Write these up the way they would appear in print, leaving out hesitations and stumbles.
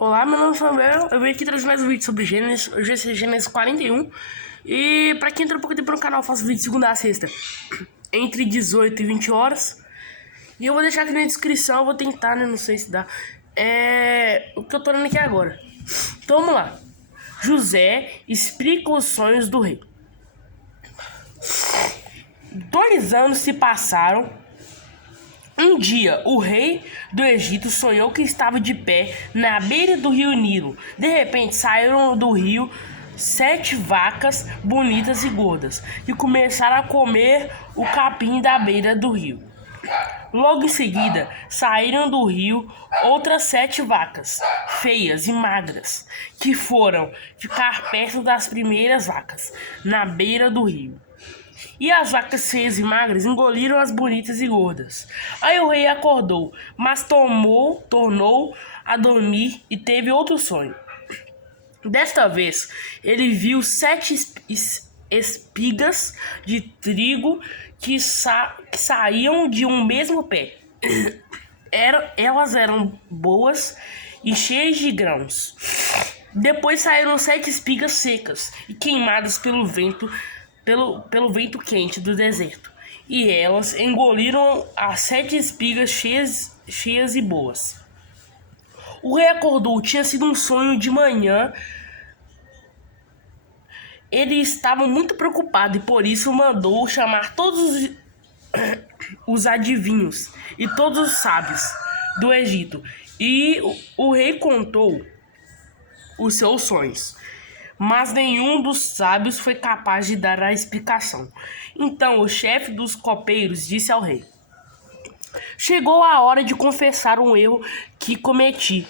Olá, meu nome é Samuel, eu venho aqui trazer mais um vídeo sobre Gênesis, hoje é Gênesis 41. E pra quem entrou um pouco tempo no canal, eu faço vídeo de segunda a sexta, entre 18 e 20 horas. E eu vou deixar aqui na descrição, eu vou tentar, né, não sei se dá, o que eu tô lendo aqui agora. Então vamos lá. José explica os sonhos do rei. 2 anos se passaram. Um dia, o rei do Egito sonhou que estava de pé na beira do rio Nilo. De repente, saíram do rio 7 vacas bonitas e gordas e começaram a comer o capim da beira do rio. Logo em seguida, saíram do rio outras 7 vacas, feias e magras, que foram ficar perto das primeiras vacas, na beira do rio. E as vacas feias e magras engoliram as bonitas e gordas. Aí o rei acordou, mas tornou a dormir e teve outro sonho. Desta vez, ele viu 7 espigas de trigo que saíam de um mesmo pé. Elas eram boas e cheias de grãos. Depois saíram 7 espigas secas e queimadas pelo vento quente do deserto, e elas engoliram as 7 espigas cheias e boas. O rei acordou, tinha sido um sonho de manhã. Ele estava muito preocupado e por isso mandou chamar todos os adivinhos e todos os sábios do Egito, e o rei contou os seus sonhos. Mas nenhum dos sábios foi capaz de dar a explicação. Então o chefe dos copeiros disse ao rei: chegou a hora de confessar um erro que cometi.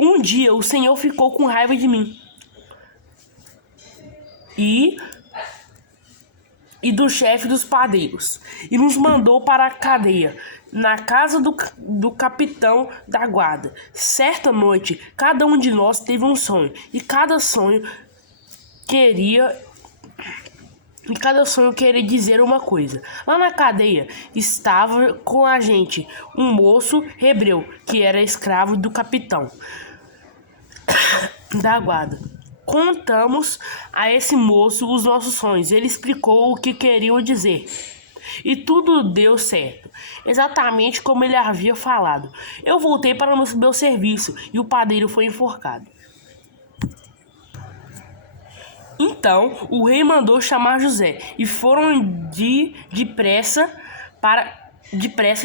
Um dia o Senhor ficou com raiva de mim e do chefe dos padeiros e nos mandou para a cadeia, na casa do capitão da guarda. Certa noite, cada um de nós teve um sonho, e cada sonho queria dizer uma coisa. Lá na cadeia estava com a gente um moço hebreu que era escravo do capitão da guarda. Contamos a esse moço os nossos sonhos. Ele explicou o que queriam dizer. E tudo deu certo, exatamente como ele havia falado. Eu voltei para o meu serviço e o padeiro foi enforcado. Então o rei mandou chamar José e foram depressa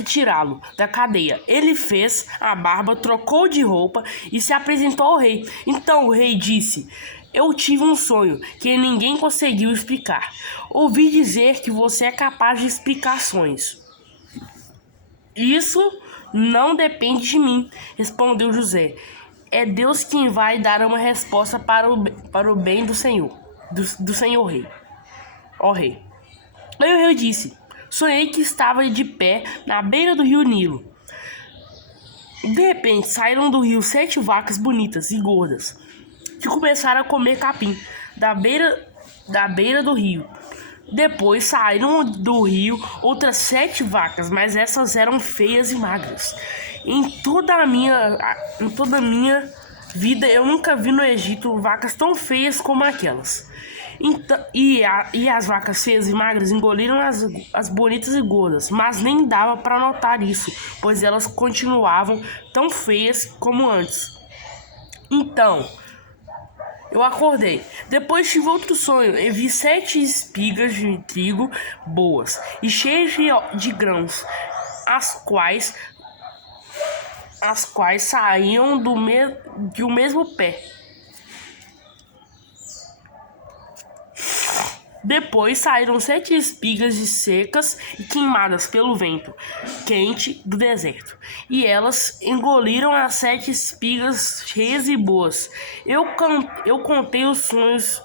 tirá-lo da cadeia. Ele fez a barba, trocou de roupa e se apresentou ao rei. Então o rei disse: eu tive um sonho que ninguém conseguiu explicar. Ouvi dizer que você é capaz de explicar sonhos. Isso não depende de mim, respondeu José. É Deus quem vai dar uma resposta para o bem do Senhor, do Senhor rei. Ó rei. Aí o rei disse: sonhei que estava de pé na beira do rio Nilo. De repente saíram do rio 7 vacas bonitas e gordas, que começaram a comer capim da beira do rio. Depois saíram do rio outras 7 vacas, mas essas eram feias e magras. Em toda a minha vida eu nunca vi no Egito vacas tão feias como aquelas. Então, e as vacas feias e magras engoliram as bonitas e gordas, mas nem dava para notar isso, pois elas continuavam tão feias como antes. Então eu acordei. Depois tive outro sonho. Eu vi 7 espigas de trigo boas e cheias de grãos, as quais saíam do mesmo pé. Depois saíram 7 espigas secas e queimadas pelo vento quente do deserto, e elas engoliram as 7 espigas cheias e boas. Eu contei os sonhos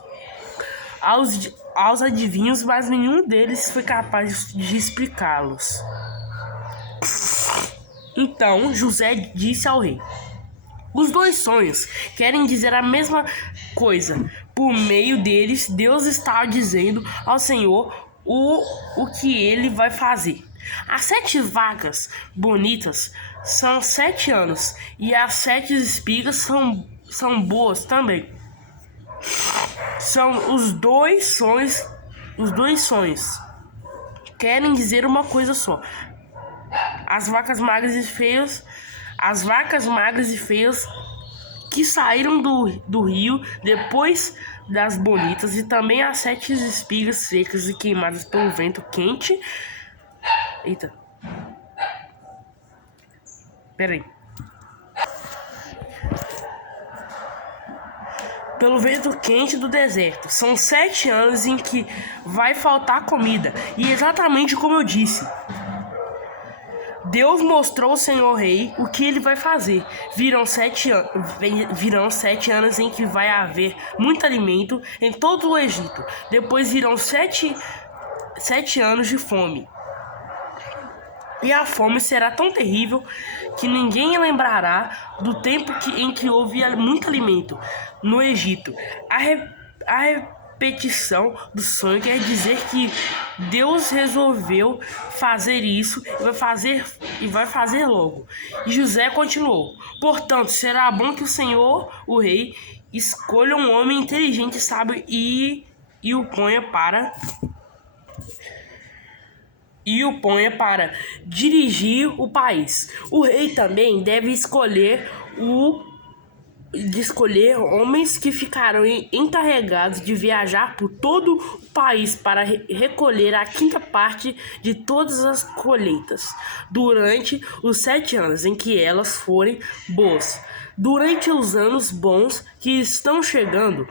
aos adivinhos, mas nenhum deles foi capaz de explicá-los. Então José disse ao rei: os 2 sonhos querem dizer a mesma coisa. Por meio deles, Deus está dizendo ao Senhor o que ele vai fazer. As 7 vacas bonitas são 7 anos, e as 7 espigas são boas também. São os dois sonhos. Os dois sonhos querem dizer uma coisa só. As vacas magras e feias que saíram do rio depois das bonitas, e também as 7 espigas secas e queimadas pelo vento quente. Eita. Peraí. Pelo vento quente do deserto. São 7 anos em que vai faltar comida. E exatamente como eu disse, Deus mostrou ao Senhor Rei o que ele vai fazer. Virão 7 anos em que vai haver muito alimento em todo o Egito. Depois virão 7 anos de fome. E a fome será tão terrível que ninguém lembrará do tempo em que houve muito alimento no Egito. A repetição do sonho quer dizer que Deus resolveu fazer isso e vai fazer logo. E José continuou: portanto, será bom que o Senhor, o rei, escolha um homem inteligente e sábio e o ponha para dirigir o país. O rei também deve escolher homens que ficarão encarregados de viajar por todo o país para recolher a 5ª parte de todas as colheitas durante os 7 anos em que elas forem boas. Durante os anos bons que estão chegando,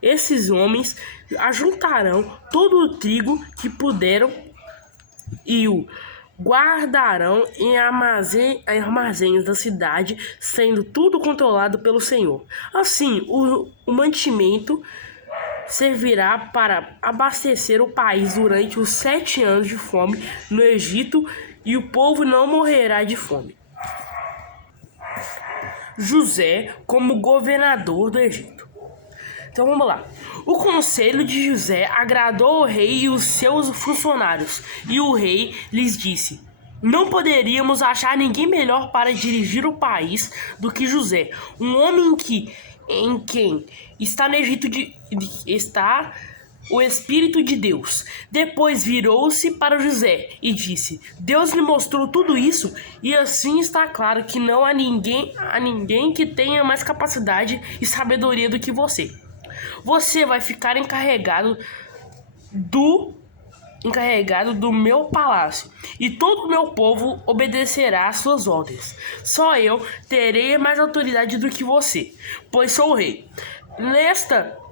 esses homens ajuntarão todo o trigo que puderam e o guardarão em armazéns da cidade, sendo tudo controlado pelo Senhor. Assim, o mantimento servirá para abastecer o país durante os 7 anos de fome no Egito, e o povo não morrerá de fome. José como governador do Egito. Então vamos lá. O conselho de José agradou ao rei e os seus funcionários, e o rei lhes disse: não poderíamos achar ninguém melhor para dirigir o país do que José, um homem em quem está no Egito está o Espírito de Deus. Depois virou-se para José e disse: Deus me mostrou tudo isso, e assim está claro que não há ninguém que tenha mais capacidade e sabedoria do que você. Você vai ficar encarregado do meu palácio, e todo o meu povo obedecerá às suas ordens. Só eu terei mais autoridade do que você, pois sou o rei.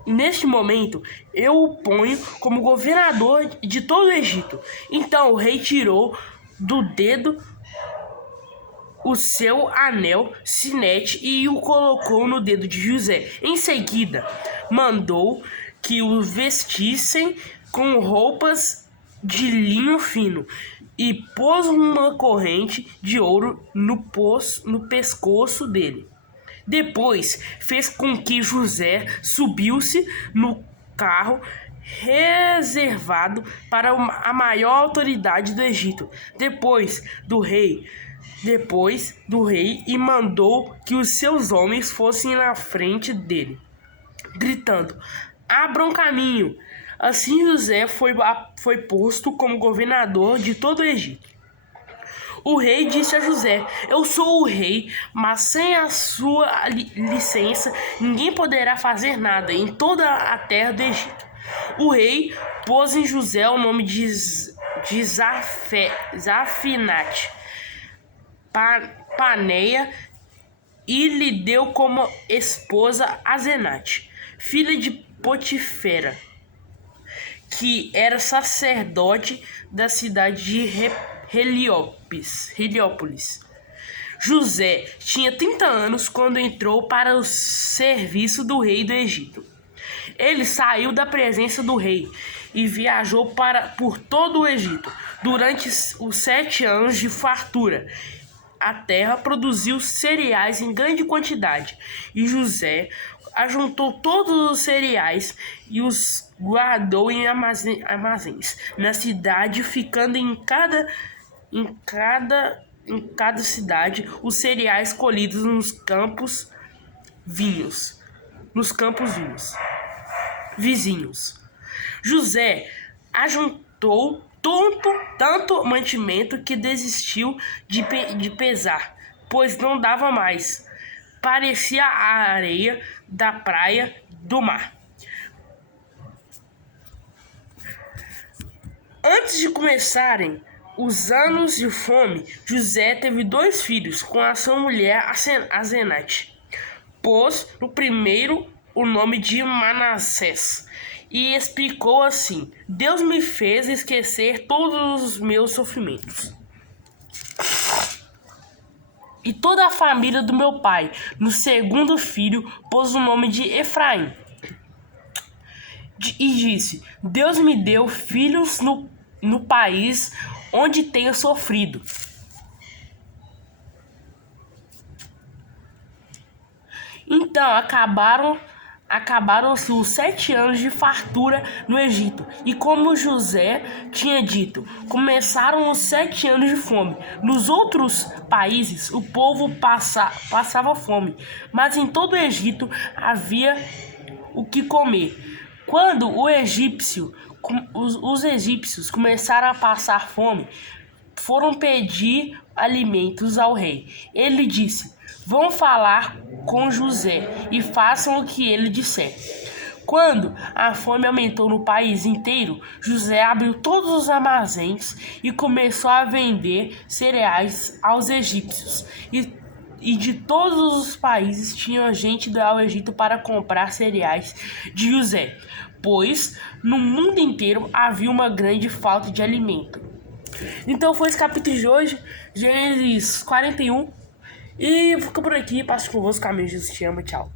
Neste momento, eu o ponho como governador de todo o Egito. Então o rei tirou do dedo o seu anel sinete e o colocou no dedo de José. Em seguida, mandou que o vestissem com roupas de linho fino e pôs uma corrente de ouro no pescoço dele. Depois fez com que José subisse no carro reservado para a maior autoridade do Egito, depois do rei, e mandou que os seus homens fossem na frente dele, gritando: abram caminho. Assim José foi posto como governador de todo o Egito. O rei disse a José: eu sou o rei, mas sem a sua licença ninguém poderá fazer nada em toda a terra do Egito. O rei pôs em José o nome de Zafinate Paneia, e lhe deu como esposa Asenate, filha de Potifera, que era sacerdote da cidade de Heliópolis. José tinha 30 anos quando entrou para o serviço do rei do Egito. Ele saiu da presença do rei e viajou por todo o Egito. Durante os 7 anos de fartura, a terra produziu cereais em grande quantidade, e José ajuntou todos os cereais e os guardou em armazéns na cidade, ficando em cada em cada cidade os cereais colhidos vinhos, nos campos vizinhos. José ajuntou tanto mantimento que desistiu de pesar, pois não dava mais. Parecia a areia da praia do mar. Antes de começarem os anos de fome, José teve 2 filhos com a sua mulher Asenate. Pôs no primeiro o nome de Manassés e explicou assim: Deus me fez esquecer todos os meus sofrimentos e toda a família do meu pai. No segundo filho pôs o nome de Efraim e disse: Deus me deu filhos no país onde tenho sofrido. Então acabaram-se os 7 anos de fartura no Egito, e como José tinha dito, começaram os 7 anos de fome. Nos outros países o povo passava fome, mas em todo o Egito havia o que comer. Quando os egípcios começaram a passar fome, foram pedir alimentos ao rei. Ele disse: Vão falar com José e façam o que ele disser. Quando a fome aumentou no país inteiro, José abriu todos os armazéns e começou a vender cereais aos egípcios. E de todos os países tinha gente do Egito para comprar cereais de José, pois no mundo inteiro havia uma grande falta de alimento. Então foi esse capítulo de hoje, Gênesis 41. E fica por aqui, passo convosco, caminho, Jesus te ama, tchau.